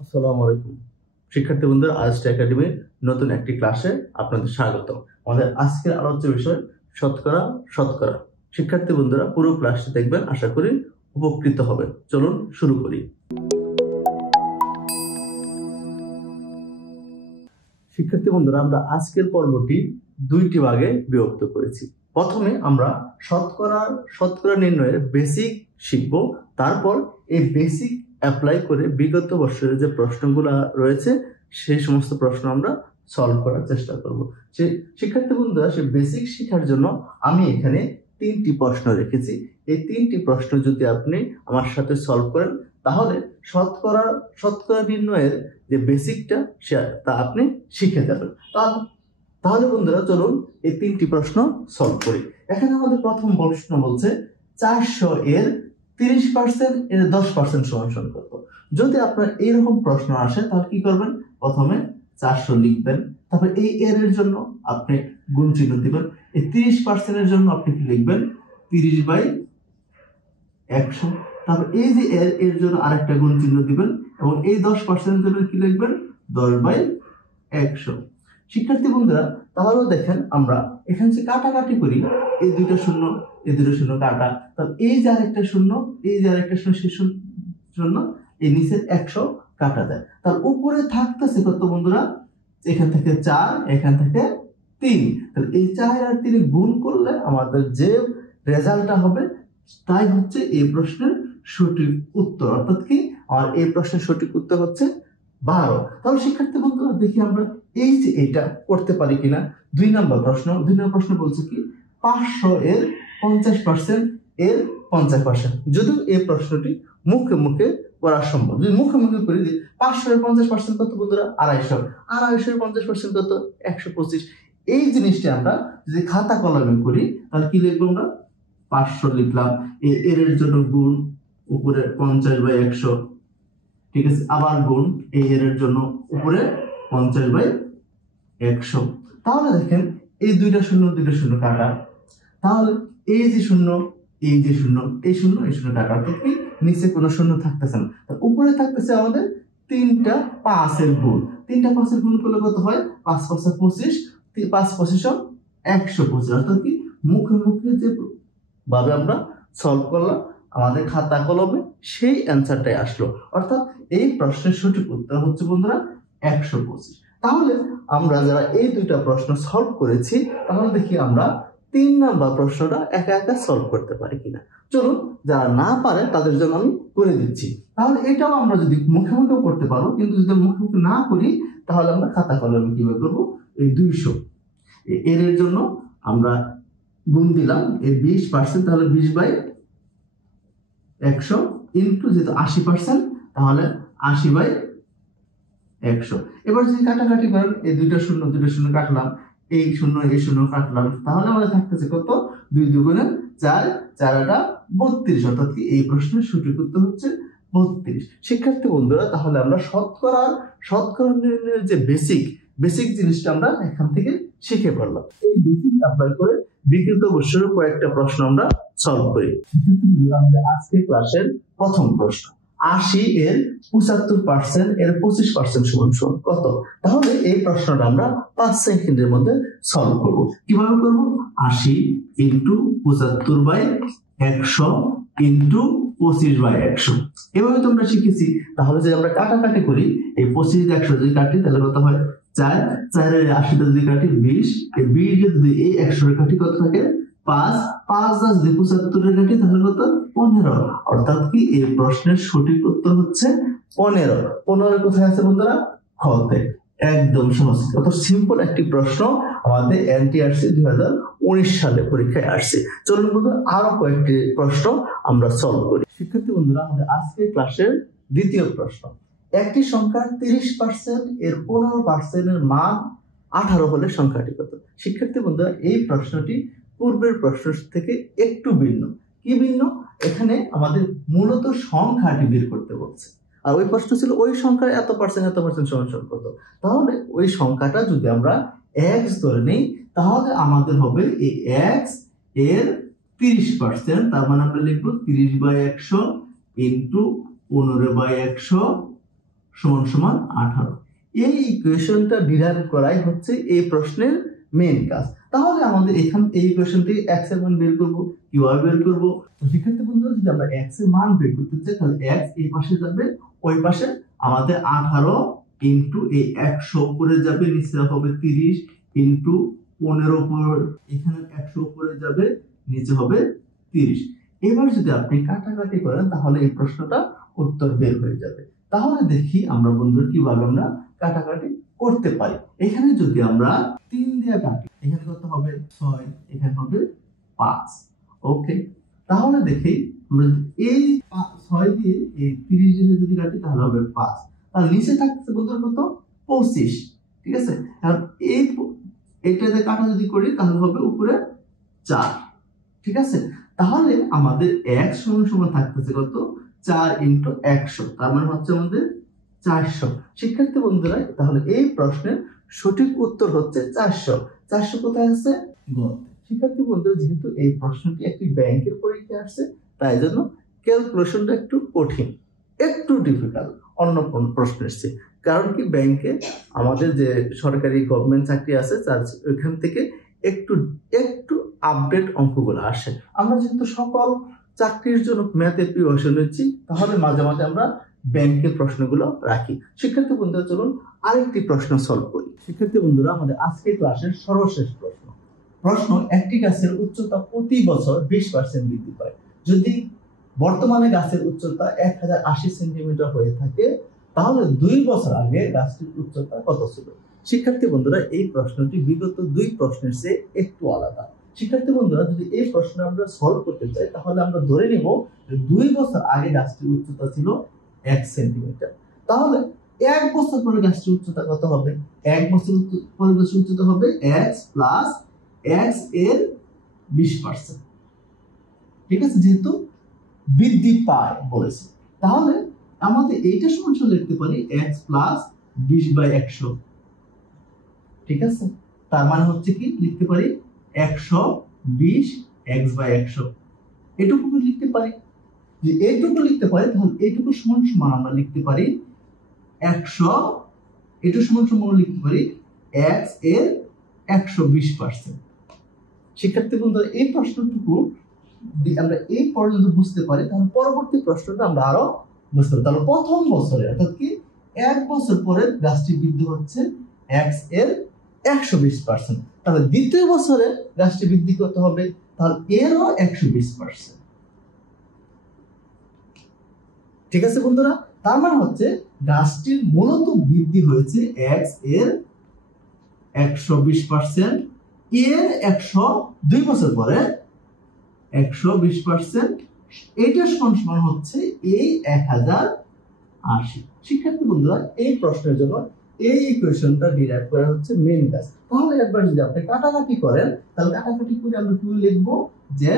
আসসালামু আলাইকুম শিক্ষার্থী বন্ধুরা, আজটা একাডেমির নতুন একটি ক্লাসে আপনাদের স্বাগত। আমাদের আজকের আলোচ্য বিষয় শতকরা শতকরা। শিক্ষার্থী বন্ধুরা পুরো ক্লাসটি দেখবেন, আশা করি উপকৃত হবে। চলুন শুরু করি। শিক্ষার্থী বন্ধুরা, আমরা আজকের পর্বটি দুইটি ভাগে বিভক্ত করেছি। প্রথমে আমরা শতকরা নির্ণয়ের বেসিক শিখব, তারপর এই বেসিক অ্যাপ্লাই করে বিগত বছরের যে প্রশ্নগুলো রয়েছে সেই সমস্ত প্রশ্ন আমরা সলভ করার চেষ্টা করব। শিক্ষার্থী বন্ধুরা, সে বেসিক শেখার জন্য আমি এখানে 3টি প্রশ্ন রেখেছি। এই 3টি প্রশ্ন যদি আপনি আমার সাথে সলভ করেন, তাহলে শতকরা নির্ণয়ের যে বেসিকটা তা আপনি শিখে যাবেন। তাহলে বন্ধুরা চলুন এই 3টি প্রশ্ন সলভ করি। এখানে আমাদের প্রথম প্রশ্ন বলছে 400 এর 30% এর 10% সমান কত? যদি আপনার এইরকম প্রশ্ন আসে তাহলে কি করবেন? প্রথমে 400 লিখবেন, তারপর এই এর জন্য আপনি গুণ চিহ্ন দিবেন। এই 30% এর জন্য আপনি কি লিখবেন? 30/100। তারপর এই যে এর জন্য আরেকটা গুণ চিহ্ন দিবেন এবং এই 10% এর জন্য কি লিখবেন? 10/100। শিক্ষার্থী বন্ধুরা, তাহলে দেখেন আমরা এখানে যে কাটাকাটি করি, এই দুইটা শূন্য এই দুটো শূন্য কাটা, তাহলে এই যে আরেকটা শূন্য এই যে আরেকটা শূন্য সেই শূন্য এই নিচের 100 কাটা যায়। তার উপরে থাকতেছে কত বন্ধুরা? এখান থেকে 4, এখান থেকে 3। তাহলে এই 4 আর 3 গুণ করলে আমাদের যে রেজাল্টটা হবে তাই হচ্ছে এই প্রশ্নের সঠিক উত্তর। অর্থাৎ কি, আর এই প্রশ্নের সঠিক উত্তর হচ্ছে 12। তাহলে শিক্ষার্থী বন্ধুরা, দেখি আমরা এই যে এটা করতে পারি কিনা। 2 নম্বর প্রশ্ন বলছে কি 500 এর 50% এর 50%। যদিও এই প্রশ্নটি মুখে মুখে করা সম্ভব। যদি মুখে মুখে করি, 500 এর 50% কত বন্ধুরা? 250। 250 এর 50% কত? 125। এই জিনিসটি আমরা যদি খাতা কলমে করি তাহলে কি লিখবো? আমরা 500 লিখলাম, এর জন্য গুণ উপরে 50/100, ঠিক আছে, আবার গুণ এই এর জন্য উপরে 50/100। তাহলে দেখেন এই দুইটা শূন্য কাটা, তাহলে এই যে শূন্য এই যে শূন্য এই শূন্য কাটা, অর্থাৎ কি নিচে কোনো শূন্য থাকতেছে না, উপরে থাকতেছে আমাদের 3টা 5 এর গুণ। 3টা 5 এর গুণ করলে কত হয়? 5 5 25, 5 25 125। অর্থাৎ কি মুখে মুখে যে ভাবে আমরা সলভ করলাম, আমাদের খাতা কলমে সেই অ্যান্সারটাই আসলো। অর্থাৎ এই প্রশ্নের সঠিক উত্তর হচ্ছে বন্ধুরা 125। তাহলে আমরা যারা এই দুইটা প্রশ্ন সলভ করেছি, তাহলে দেখি আমরা 3 নাম্বার প্রশ্নটা একা একা সলভ করতে পারি কিনা। চলুন, যারা না পারে তাদের জন্য আমি করে দিচ্ছি। তাহলে এটাও আমরা যদি মুখে মুখে করতে পারবো, কিন্তু যদি মুখে মুখে না করি তাহলে আমরা খাতা কলমে কিভাবে করবো? এই 200 এর জন্য আমরা গুণ দিলাম এই 20%, তাহলে 20/100 ইন্টু যেহেতু 80%, তাহলে 80/100। এবার যদি কাটাকাটি করেন, এই দুইটা শূন্য কাটলাম, এই শূন্য কাটলাম, তাহলে আমাদের থাকতেছে কত? 2 2 4, 4 32। অর্থাৎ কি এই প্রশ্নের সঠিক উত্তর হচ্ছে 32। শিক্ষার্থী বন্ধুরা, তাহলে আমরা শতকরা নির্ণয়ের যে বেসিক জিনিসটা আমরা এখান থেকে শিখে পড়লাম। এই বেসিক অ্যাপ্লাই করে বিগত বছরের কয়েকটা প্রশ্ন আমরা সলভ করি। আমাদের আজকের ক্লাসের প্রথম প্রশ্ন, 80 এর 75% এর 25% সমান কত? তাহলে এই প্রশ্নটা আমরা 5 সেকেন্ডের মধ্যে সলভ করব। কিভাবে করব? 80 ইন্টু 75/100 ইন্টু 25/100। এভাবে তোমরা শিখেছি। তাহলে যদি আমরা কাটাকাটি করি, এই 25/100 যদি কাটি তাহলে কত হয়? 4, 4 এর 80 যদি কাটি 20, এই 20 যদি এই 100 এর কাটি কত থাকে? 5, 5 যদি 75 এর কাটি তাহলে কত? 15। অর্থাৎ কি এই প্রশ্নের সঠিক উত্তর হচ্ছে 15। 15 কোথায় আছে বন্ধুরা? খতে। একদম সহজ, কত সিম্পল একটি প্রশ্ন আমাদের এনটিআরসি 2019 সালে পরীক্ষায় আসছে। চলুন বন্ধুরা, আরো কয়েকটি প্রশ্ন আমরা সলভ করি। শিক্ষার্থী বন্ধুরা, আমাদের আজকের ক্লাসের দ্বিতীয় প্রশ্ন, একটি সংখ্যার 30% এর 15% এর মান 18 হলে সংখ্যাটি কত? শিক্ষার্থী বন্ধুরা, এই প্রশ্নটি পূর্বের প্রশ্ন থেকে একটু ভিন্ন। কি ভিন্ন? এখানে আমাদের মূলত সংখ্যাটি বের করতে বলছে, আর ওই প্রশ্ন ছিল ওই সংখ্যার এত পার্সেন্ট সমান কত। তাহলে ওই সংখ্যাটা যদি আমরা x ধরে নেই, তাহলে আমাদের হবে এই x এর 30%, তার মানে আমরা লিখবো 30/100 ইন্টু 15/100 সমান সমান 18। এই ইকুয়েশনটা ডিরাইভ করাই হচ্ছে এই প্রশ্নের মেইন কাজ। তাহলে আমাদের এখান এই ইকুয়েশন থেকে x এর মান বের করব। কিভাবে বের করব? তো শিক্ষার্থী বন্ধুরা, যদি আমরা x এর মান বের করতে চাই তাহলে x এই পাশে যাবে, ওই পাশে আমাদের 18 ইনটু এই 100 উপরে যাবে, নিচে হবে 30 ইনটু 15 উপর, এখানে 100 উপরে যাবে, নিচে হবে 30। এবার যদি আপনি কাটাকাটি করেন তাহলে এই প্রশ্নটা উত্তর বের হয়ে যাবে। তাহলে দেখি আমরা বন্ধুরা কিভাবে আমরা কাটাকাটি করতে পারি। এখানে যদি আমরা 3 দিয়ে কাটি, এখানে কত হবে 6, এখানে হবে 5। ওকে, তাহলে দেখি আমরা এই 6 দিয়ে এই 30 দিয়ে যদি কাটি তাহলে হবে 5। তাহলে নিচে থাকছে বন্ধুরা কত 25। ঠিক আছে, আর এই এটাতে কাটা যদি করি তাহলে হবে উপরে 4। ঠিক আছে, তাহলে আমাদের x সমান থাকতেছে কত 4 ইনটু 100, তার মানে হচ্ছে আমাদের 400। শিক্ষার্থী বন্ধুরা, তাহলে এই প্রশ্নের সঠিক উত্তর হচ্ছে 400। 400 কোথায় আছে? গ। শিক্ষার্থী বন্ধুরা, যেহেতু এই প্রশ্নটি একটি ব্যাংকের পরীক্ষায় আসছে তাই জন্য ক্যালকুলেশনটা একটু কঠিন, একটু ডিফিকাল্ট অন্য প্রশ্ন এসছে। কারণ কি, ব্যাংকে আমাদের যে সরকারি গভর্নমেন্ট চাকরি আছে তার ওইখান থেকে একটু আপডেট অঙ্কগুলো আসে। আমরা যেহেতু সকল চাকরির জন্য ম্যাথের প্রিপারেশন নিচ্ছি, তাহলে মাঝে মাঝে আমরা ব্যাংকের প্রশ্নগুলো রাখি। শিক্ষার্থী বন্ধুরা, চলুন আরেকটি প্রশ্ন সলভ করি। শিক্ষার্থী বন্ধুরা, আমাদের আজকের ক্লাসের সর্বশেষ প্রশ্ন একটি গাছের উচ্চতা প্রতি বছর 20% বৃদ্ধি পায়। যদি বর্তমানে গাছের উচ্চতা 1080 সেন্টিমিটার হয়ে থাকে তাহলে 2 বছর আগে গাছটির উচ্চতা কত ছিল? শিক্ষার্থী বন্ধুরা, এই প্রশ্নটি বিগত 2 প্রশ্নের চেয়ে একটু আলাদা। শিক্ষার্থী বন্ধুরা, যদি এই প্রশ্ন আমরা সলভ করতে চাই তাহলে আমরা ধরে নিব যে 2 বছর আগে গাছটির উচ্চতা ছিল 1 সেন্টিমিটার। তাহলে 1 বছর পরে গাছটির উচ্চতা কত হবে? 1 বছর পরে গাছটির উচ্চতা হবে x প্লাস x এর 20%। ঠিক আছে, যেহেতু বৃদ্ধি পায় বলেছে, তাহলে আমাদের এইটা সমান লিখতে পারি x প্লাস 20/100। ঠিক আছে, তার মানে হচ্ছে কি লিখতে পারি 120 x/100। এটুকু লিখতে পারি, যে এইটুকু লিখতে পারি তাহলে এইটুকু সমান আমরা লিখতে পারি 100, এটা সমান লিখতে পারি x এর 120%। শিক্ষার্থী বন্ধুরা, এই প্রশ্নটুকু আমরা এই পর্যন্ত বুঝতে পারি তাহলে পরবর্তী প্রশ্নটা আমরা আরো বুঝতে পারি। তাহলে প্রথম বছরে অর্থাৎ কি 1 বছর পরে গাছটি বৃদ্ধি হচ্ছে x এর 120%, তাহলে দ্বিতীয় বছরে গাছটি বৃদ্ধি করতে হবে তাহলে এরও 120%। ঠিক আছে বন্ধুরা, তার মানে হচ্ছে গাছটির মূলত বৃদ্ধি হয়েছে x এর 120%, এর 2 বছর পরে 120%, এইটা সমান হচ্ছে এই 1080। শিক্ষার্থী বন্ধুরা, এই প্রশ্নের জন্য এই ইকুয়েশনটা ডিরাইভ করা হচ্ছে মেইন কাজ। তাহলে একবার যদি আপনি কাটাকাটি করেন তাহলে কাটাকাটি করে আমরা কি লিখবো, যে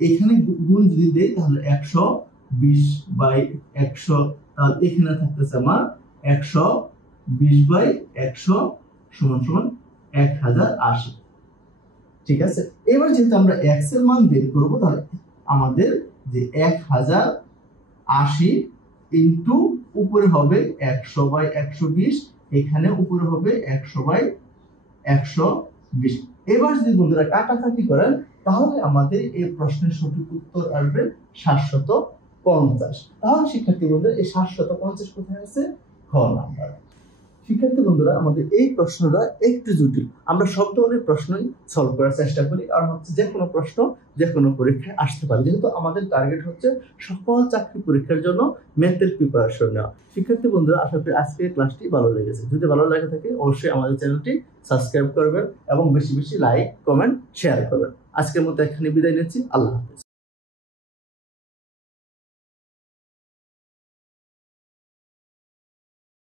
এখানে গুণ যদি দেই তাহলে 120/100, তাহলে এখানে থাকতেছে আমার 120/100 সমান 1080। ঠিক আছে, এবার যেহেতু আমরা x এর মান বের করব তাহলে আমাদের যে 1080 ইনটু উপরে হবে 100/120, এখানে উপরে হবে 100/120। এবার যদি বন্ধুরা কাটাকাটি করেন তাহলে আমাদের এই প্রশ্নের সঠিক উত্তর আসবে 750। তাহলে শিক্ষার্থী বন্ধুরা, এই 750 কোথায় আছে? খ নাম্বার। শিক্ষার্থী বন্ধুরা, আমাদের এই প্রশ্নটা একটু জটিল। আমরা সব ধরনের প্রশ্নই সলভ করার চেষ্টা করি, কারণ হচ্ছে যে কোনো প্রশ্ন যে কোনো পরীক্ষায় আসতে পারে। যেহেতু আমাদের টার্গেট হচ্ছে সকল চাকরি পরীক্ষার জন্য ম্যাথের প্রিপারেশন নেওয়া। শিক্ষার্থী বন্ধুরা, আশা করি আজকের ক্লাসটি ভালো লেগেছে। যদি ভালো লাগে থাকে অবশ্যই আমাদের চ্যানেলটি সাবস্ক্রাইব করবেন এবং বেশি বেশি লাইক, কমেন্ট, শেয়ার করবেন। আজকের মতো এখানে বিদায় নিচ্ছি। আল্লাহ হাফেজ।